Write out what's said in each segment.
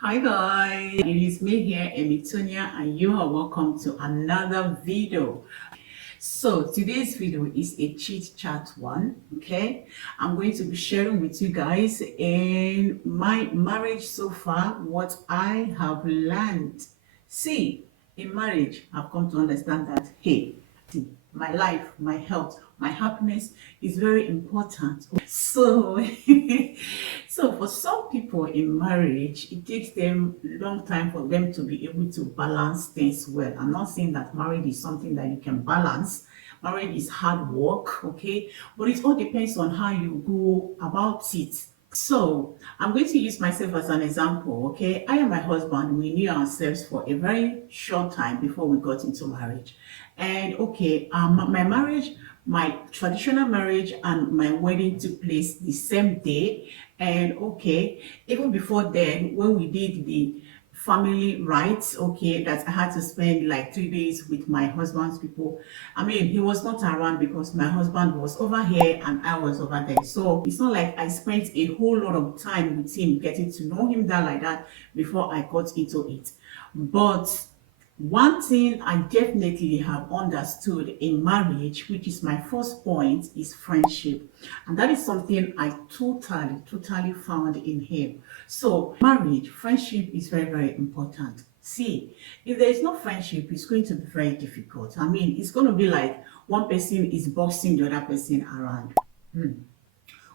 Hi guys, it is me here, Amy Thonia, and you are welcome to another video. So today's video is a chit chat one. Okay, I'm going to be sharing with you guys in my marriage so far what I have learned. See, in marriage, I've come to understand that hey, my life, my health, my happiness is very important. So so for some people in marriage, it takes them a long time for them to be able to balance things well. I'm not saying that marriage is something that you can balance. Marriage is hard work, okay, but it all depends on how you go about it. So I'm going to use myself as an example. Okay, I and my husband, we knew ourselves for a very short time before we got into marriage. And okay, my marriage, my traditional marriage and my wedding took place the same day. And okay, even before then, when we did the family rights, okay, that I had to spend like 3 days with my husband's people. I mean, he was not around because my husband was over here and I was over there. So it's not like I spent a whole lot of time with him, getting to know him that like that before I got into it. But one thing I definitely have understood in marriage, which is my first point, is friendship. And that is something I totally found in him. So, marriage, friendship is very, very important. See, if there is no friendship, it's going to be very difficult. I mean, it's going to be like one person is bossing the other person around.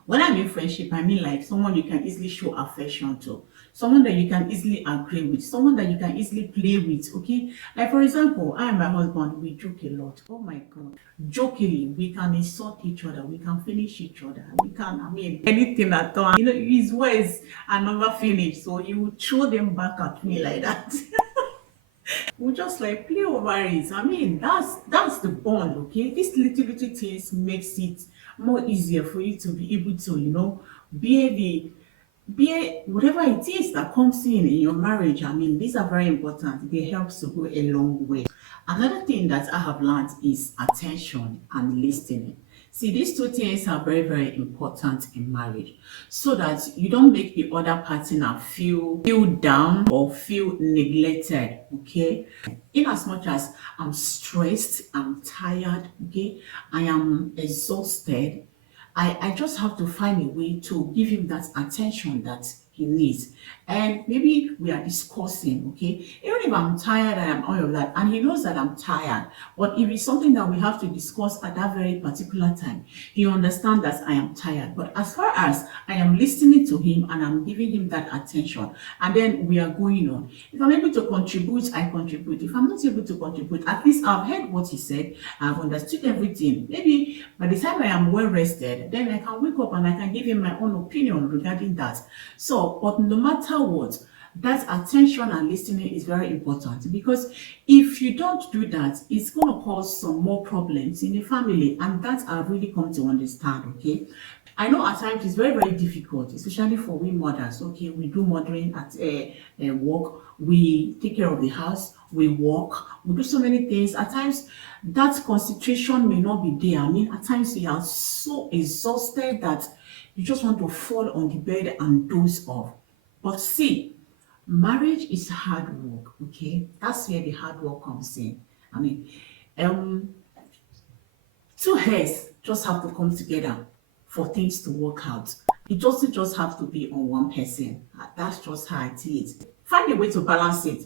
When I mean friendship, I mean like someone you can easily show affection to, someone that you can easily agree with, someone that you can easily play with, okay? Like for example, I and my husband, we joke a lot. Oh my God. Jokingly, we can insult each other, we can finish each other, we can, I mean, anything at all. You know, his words are never finished, so he would throw them back at me like that. We just like play over it. I mean, that's the bond, okay? These little things makes it more easier for you to be able to, bear the bear whatever it is that comes in your marriage. I mean, these are very important. They help to go a long way. Another thing that I have learned is attention and listening. See, these two things are very, very important in marriage so that you don't make the other partner feel down or feel neglected. Okay. In as much as I'm stressed, I'm tired, okay, I am exhausted, I just have to find a way to give him that attention that he needs. And maybe we are discussing, okay? Even if I'm tired and all of that, and he knows that I'm tired, but if it's something that we have to discuss at that very particular time, he understands that I am tired. But as far as I am listening to him and I'm giving him that attention, and then we are going on. If I'm able to contribute, I contribute. If I'm not able to contribute, at least I've heard what he said, I've understood everything. Maybe by the time I am well rested, then I can wake up and I can give him my own opinion regarding that. So, but no matter what, that attention and listening is very important, because if you don't do that, it's going to cause some more problems in the family, and that I've really come to understand. Okay, I know at times it's very, very difficult, especially for we mothers. Okay, we do mothering at work, we take care of the house, we work, we do so many things. At times, that concentration may not be there. I mean, at times you are so exhausted that you just want to fall on the bed and doze off. But see, marriage is hard work, okay? That's where the hard work comes in. I mean, um, two heads just have to come together for things to work out. It doesn't just have to be on one person. That's just how it is. Find a way to balance it.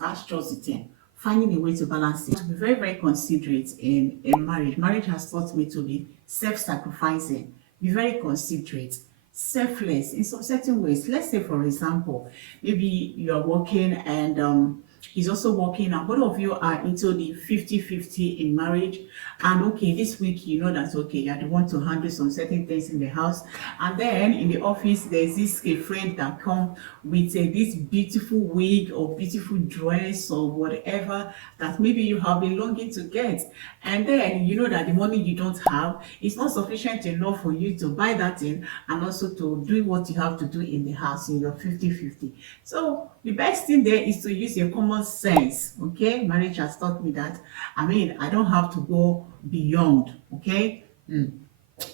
That's just the thing. Finding a way to balance it. To be very, very considerate in marriage. Marriage has taught me to be self-sacrificing, be very considerate, selfless in some certain ways. Let's say, for example, maybe you are working and he's also working, and both of you are into the 50-50 in marriage. And okay, this week you know that okay, you are the one to handle some certain things in the house, and then in the office there's this a friend that come with this beautiful wig or beautiful dress or whatever that maybe you have been longing to get, and then you know that the money you don't have is not sufficient enough for you to buy that thing and also to do what you have to do in the house in your 50-50. So the best thing there is to use your common sense. Okay, marriage has taught me that. I mean, I don't have to go beyond. Okay,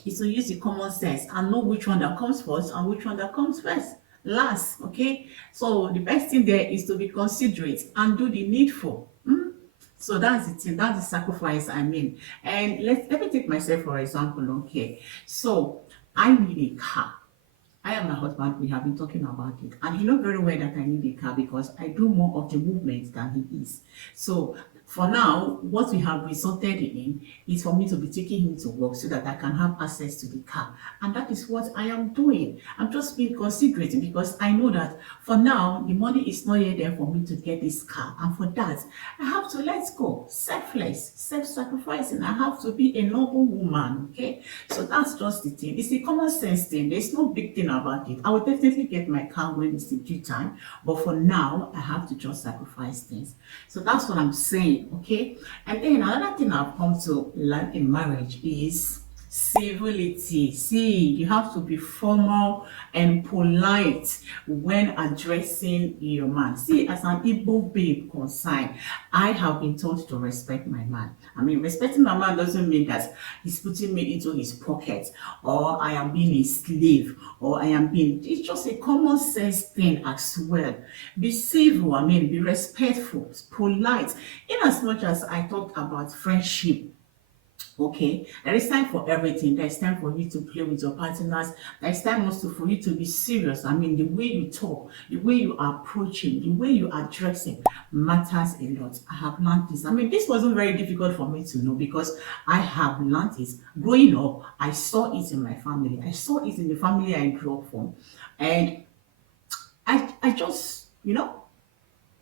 is to use the common sense and know which one that comes first and which one that comes first. last. Okay, so the best thing there is to be considerate and do the needful. So that's the thing, that's the sacrifice I mean. And let me take myself for example. Okay, so I need a car. I and my husband, we have been talking about it, and he knows very well that I need a car because I do more of the movement than he is. So for now, what we have resulted in is for me to be taking him to work so that I can have access to the car, and that is what I am doing. I'm just being considerate because I know that for now the money is not yet there for me to get this car, and for that I have to let go, selfless, self-sacrificing. I have to be a noble woman. Okay, so that's just the thing. It's a common sense thing. There's no big thing about it. I will definitely get my car when it's the due time, but for now I have to just sacrifice things. So that's what I'm saying. Okay, and then another thing I've come to learn in marriage is civility. See, you have to be formal and polite when addressing your man. See, as an Igbo babe concerned, I have been taught to respect my man. I mean, respecting my man doesn't mean that he's putting me into his pocket, or I am being a slave, or I am being, it's just a common sense thing as well. Be civil, I mean, be respectful, polite. In as much as I talked about friendship, okay, there is time for everything. There is time for you to play with your partners. There is time also for you to be serious. I mean, the way you talk, the way you are approaching, the way you are dressing matters a lot. I have learned this. I mean, this wasn't very difficult for me to know because I have learned this growing up. I saw it in my family. I saw it in the family I grew up from, and I just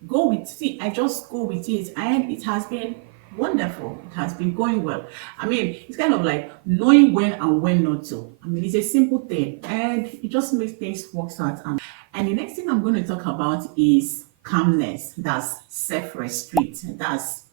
go with, see, I just go with it, and it has been wonderful. It has been going well. I mean, it's kind of like knowing when and when not to. I mean, it's a simple thing, and it just makes things work out. And the next thing I'm going to talk about is calmness. That's self-restraint. That's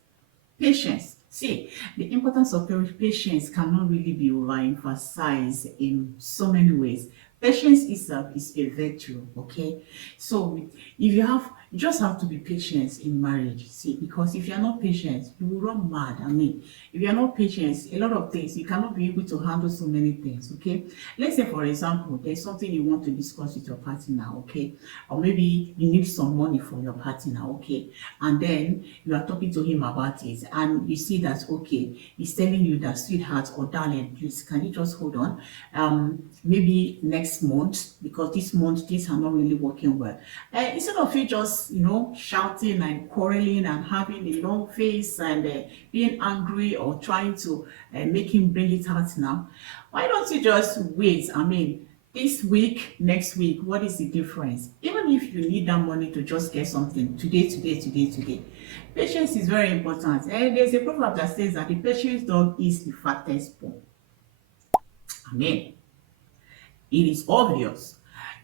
patience. See, the importance of patience cannot really be overemphasized in so many ways. Patience itself is a virtue, okay? So if you just have to be patient in marriage, see, because if you're not patient, you will run mad. I mean, if you're not patient, a lot of things, you cannot be able to handle so many things, okay? Let's say, for example, there's something you want to discuss with your partner, okay? Or maybe you need some money from your partner, okay? And then you are talking to him about it, and you see that, okay, he's telling you that, sweetheart or darling, please, can you just hold on? Maybe next month, because this month things are not really working well. Instead of you just, shouting and quarreling and having a long face and being angry or trying to make him bring it out now, why don't you just wait? I mean, this week, next week, what is the difference? Even if you need that money to just get something today, patience is very important. And there's a proverb that says that the patient dog is the fattest bone. I mean, it is obvious.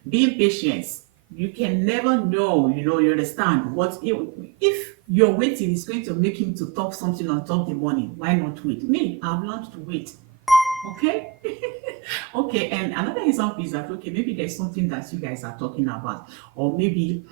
Being patient, you can never know, you understand. What if your waiting is going to make him to talk something on top of the money? Why not wait? Me, I've learned to wait. Okay. Okay, and another example is that, okay, maybe there's something that you guys are talking about, or maybe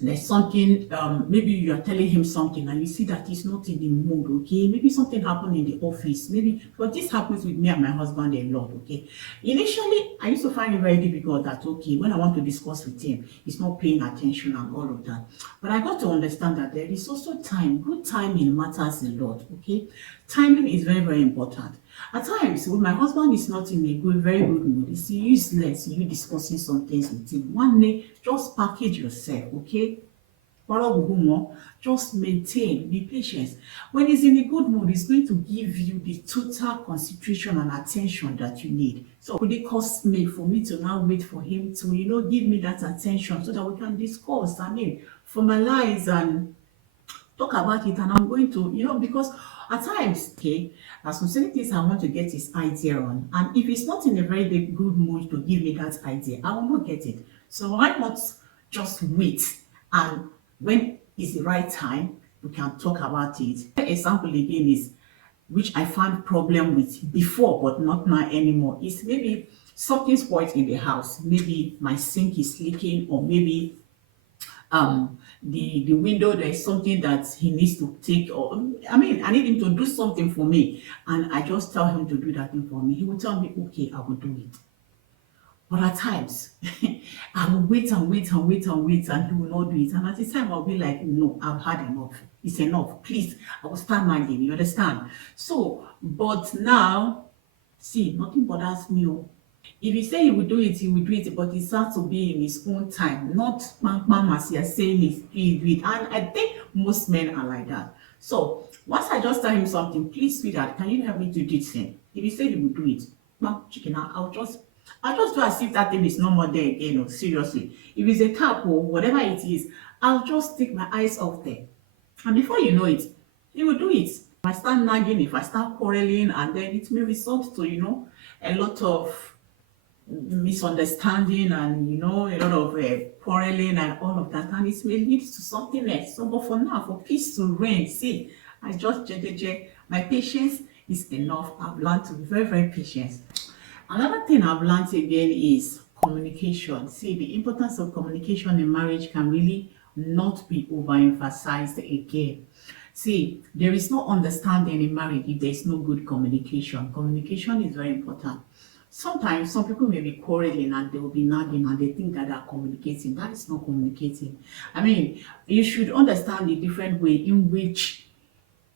there's something, maybe you are telling him something and you see that he's not in the mood, okay? Maybe something happened in the office, maybe, but this happens with me and my husband a lot, okay? Initially, I used to find it very difficult that, okay, when I want to discuss with him, he's not paying attention and all of that. But I got to understand that there is also time. Good timing matters a lot, okay? Timing is very, very important. At times, when my husband is not in a very good mood, it's useless you discussing some things with him. One day, just package yourself, okay? Just maintain, be patient. When he's in a good mood, he's going to give you the total concentration and attention that you need. So would it cost me for me to now wait for him to, give me that attention so that we can discuss, formalize and talk about it, and I'm going to, because at times, okay, there's some certain things I want to get his idea on, and if he's not in a very good mood to give me that idea, I will not get it. So why not just wait, and when is the right time, we can talk about it. An example again is, which I found problem with before, but not now anymore, is maybe something spoiled in the house. Maybe my sink is leaking, or maybe the window, there is something that he needs to take, or I need him to do something for me, and I just tell him to do that thing for me. He will tell me, okay, I will do it. But at times, I will wait and wait and wait and wait and he will not do it. And at the time, I'll be like, no, I've had enough. It's enough. Please, I will start nagging. You understand? So, but now, see, nothing bothers me. Oh. If he say he will do it, he will do it, but it has to be in his own time, not bam as you are saying it, he do it. And I think most men are like that. So once I just tell him something, please, sweetheart, can you help me to do this thing? If he said he will do it, bam, chicken, I'll just do as if that thing is no more there again. No, seriously. If it's a tap or whatever it is, I'll just take my eyes off there. And before you know it, he will do it. If I start nagging, if I start quarreling, and then it may result to, a lot of misunderstanding and a lot of quarreling and all of that, and it may lead to something else. So but for now, for peace to reign, see, I just my patience is enough. I've learned to be very, very patient. Another thing I've learned again is communication. See, the importance of communication in marriage can really not be overemphasized again. See, there is no understanding in marriage if there is no good communication. Communication is very important. Sometimes some people may be quarreling and they will be nagging and they think that they are communicating. That is not communicating. I mean, you should understand the different way in which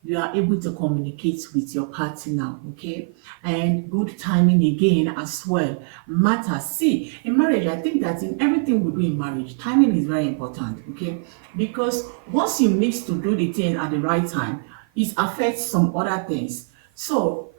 you are able to communicate with your partner, okay? And good timing again as well matters. See, in marriage, I think that in everything we do in marriage, timing is very important, okay? Because once you mix to do the thing at the right time, it affects some other things. So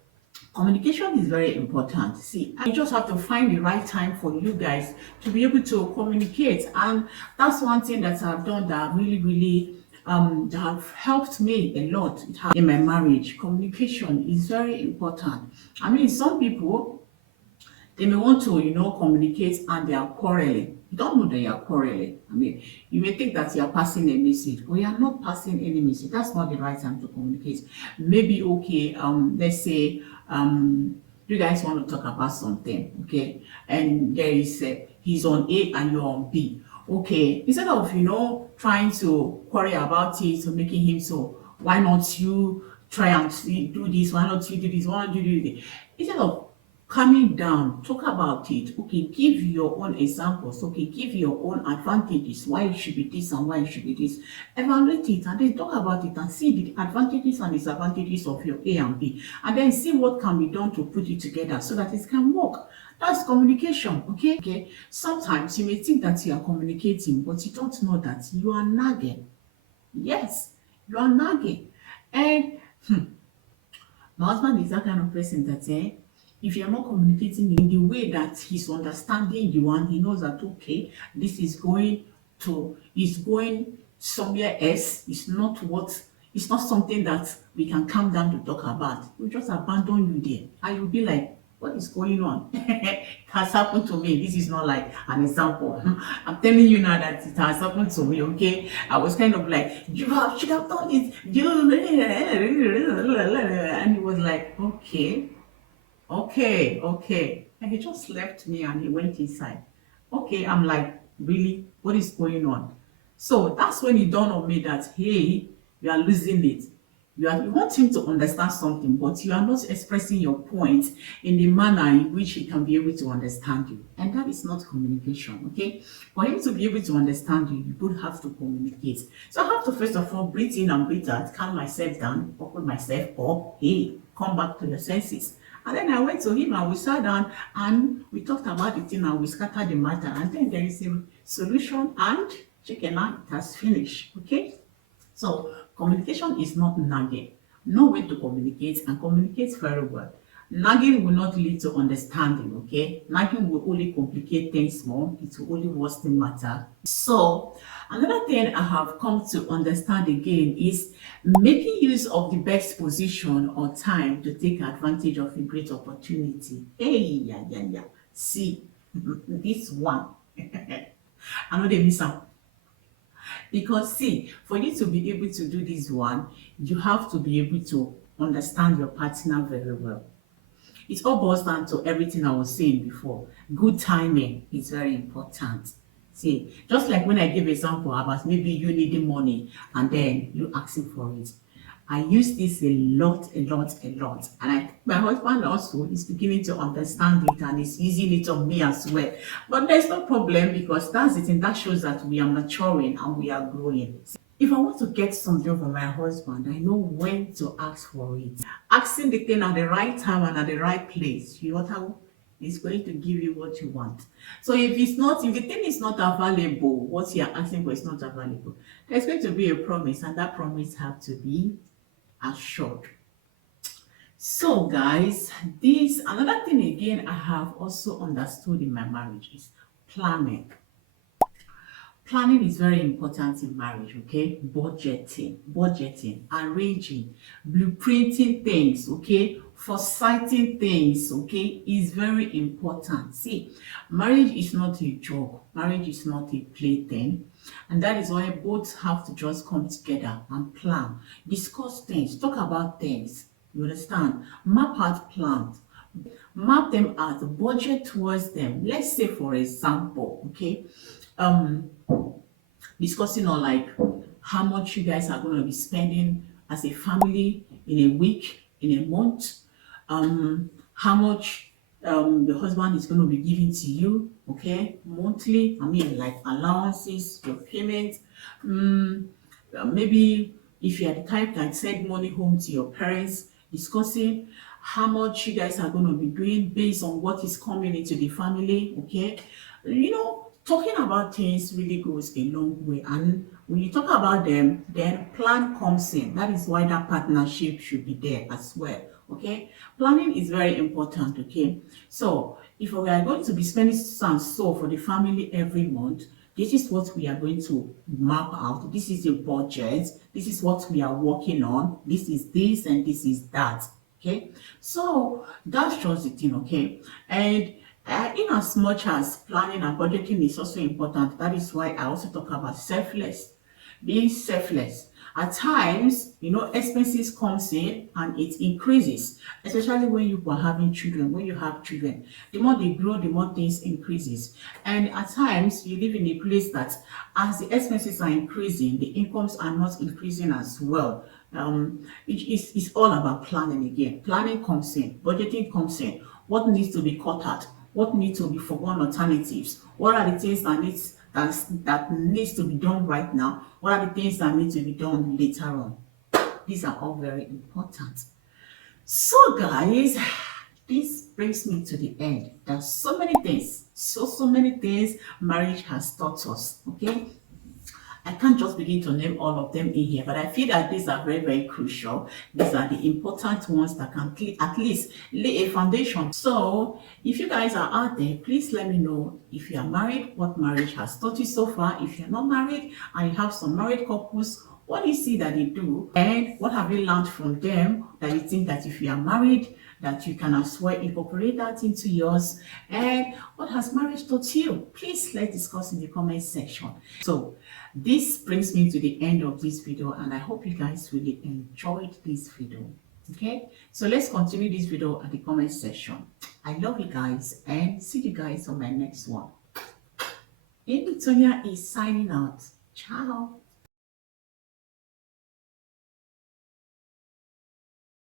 communication is very important. See, you just have to find the right time for you guys to be able to communicate. And that's one thing that I've done that really, really that have helped me a lot in my marriage. Communication is very important. I mean, some people, they may want to, communicate and they are quarreling. You don't know that you are quarreling. I mean, you may think that you are passing a message, but you are not passing any message. That's not the right time to communicate. Maybe, okay, let's say, you guys want to talk about something, okay? And there is, he's on A and you're on B. Okay, instead of, trying to worry about it or making him so, why not you try and do this? Why not you do this? Why not you do this? Instead of calming down, talk about it. Okay, give your own examples. Okay, give your own advantages, why it should be this and why it should be this. Evaluate it and then talk about it and see the advantages and disadvantages of your A and B. And then see what can be done to put it together so that it can work. That's communication, okay? Okay. Sometimes you may think that you are communicating, but you don't know that you are nagging. Yes, you are nagging. And my husband is that kind of person that if you're not communicating in the way that he's understanding you and he knows that okay, this is going somewhere else, it's not something that we can calm down to talk about. We'll just abandon you there. And you'll be like, what is going on? It has happened to me. This is not like an example. I'm telling you now that it has happened to me, okay? I was kind of like, should have done it. And he was like, okay. And he just left me and he went inside. Okay, I'm like, really? What is going on? So that's when it dawned on me that, hey, you are losing it. You want him to understand something, but you are not expressing your point in the manner in which he can be able to understand you. And that is not communication, okay? For him to be able to understand you, you both have to communicate. So I have to first of all breathe in and breathe out, calm myself down, open myself up, hey, come back to your senses. And then I went to him and we sat down and we talked about the thing and we scattered the matter. And then there is a solution and chicken and it has finished, okay? So communication is not nagging. Know when to communicate and communicate very well. Nagging will not lead to understanding, okay? Nagging will only complicate things more. It will only worsen the matter. So another thing I have come to understand again is making use of the best position or time to take advantage of a great opportunity. Hey, yeah. See, this one. I know they miss out. Because see, for you to be able to do this one, you have to be able to understand your partner very well. It all boils down to everything I was saying before. Good timing is very important. See, just like when I gave example about maybe you needing money and then you asking for it. I use this a lot, and my husband also is beginning to understand it and is using it on me as well. But there's no problem because that's it, and that shows that we are maturing and we are growing. If I want to get something from my husband, I know when to ask for it. Asking the thing at the right time and at the right place, you know how is going to give you what you want. So if the thing is not available, what you are asking for is not available, there's going to be a promise, and that promise have to be assured. So guys, this another thing again I have also understood in my marriage is planning. Planning is very important in marriage, okay? Budgeting, arranging, blueprinting things, okay? Foresighting things, okay, is very important. See, marriage is not a joke. Marriage is not a plaything. And that is why both have to just come together and plan, discuss things, talk about things. You understand? Map out plans, map them out, budget towards them. Let's say, for example, okay, um discussing on like how much you guys are going to be spending as a family in a week, in a month, how much the husband is going to be giving to you, okay, monthly. I mean, like allowances, your payments, maybe if you are the type that send money home to your parents, discussing how much you guys are going to be doing based on what is coming into the family, okay, talking about things really goes a long way. And when you talk about them, then plan comes in. That is why that partnership should be there as well, okay. Planning is very important, okay. So if we are going to be spending so and so for the family every month, this is what we are going to map out. This is the budget. This is what we are working on. This is this and this is that, okay. So that's just the thing, okay. And in as much as planning and budgeting is also important, that is why I also talk about being selfless. At times, expenses comes in and it increases, especially when you are having children. When you have children, the more they grow, the more things increases. And at times, you live in a place that as the expenses are increasing, the incomes are not increasing as well. It's all about planning again. Planning comes in, budgeting comes in. What needs to be cut out? What needs to be forgone alternatives? What are the things that needs to be done right now? What are the things that need to be done later on? These are all very important. So guys, this brings me to the end. There's so many things, so many things marriage has taught us, okay. I can't just begin to name all of them in here, but I feel that these are very, very crucial. These are the important ones that can at least lay a foundation. So if you guys are out there, please let me know if you are married, what marriage has taught you so far. If you're not married and you have some married couples, what do you see that they do? And what have you learned from them that you think that if you are married, that you can as well incorporate that into yours? And what has marriage taught you? Please let's discuss in the comment section. So this brings me to the end of this video, and I hope you guys really enjoyed this video. Okay, so let's continue this video at the comment section. I love you guys and see you guys on my next one. Amy Thonia is signing out. Ciao.